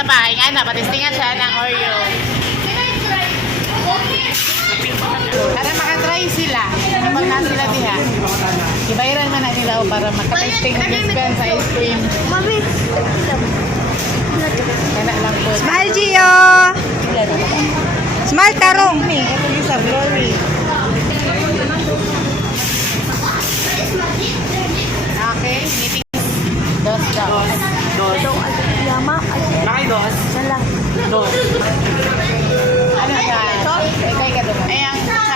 sa bahay nga na, patistingan siya ng Oreo. Para makatry sila. Kapag na sila diha. Ibayran man na nila o para makatesting ng discount sa ice cream. Mami. Kana lang po. Smile, Gio! Smile, tarong! Ito yung sa glory. Okay, meeting. Dos. Yama. Nakay dos. Salang. Dos. Ano ka? Ikay ka doon. Ayan.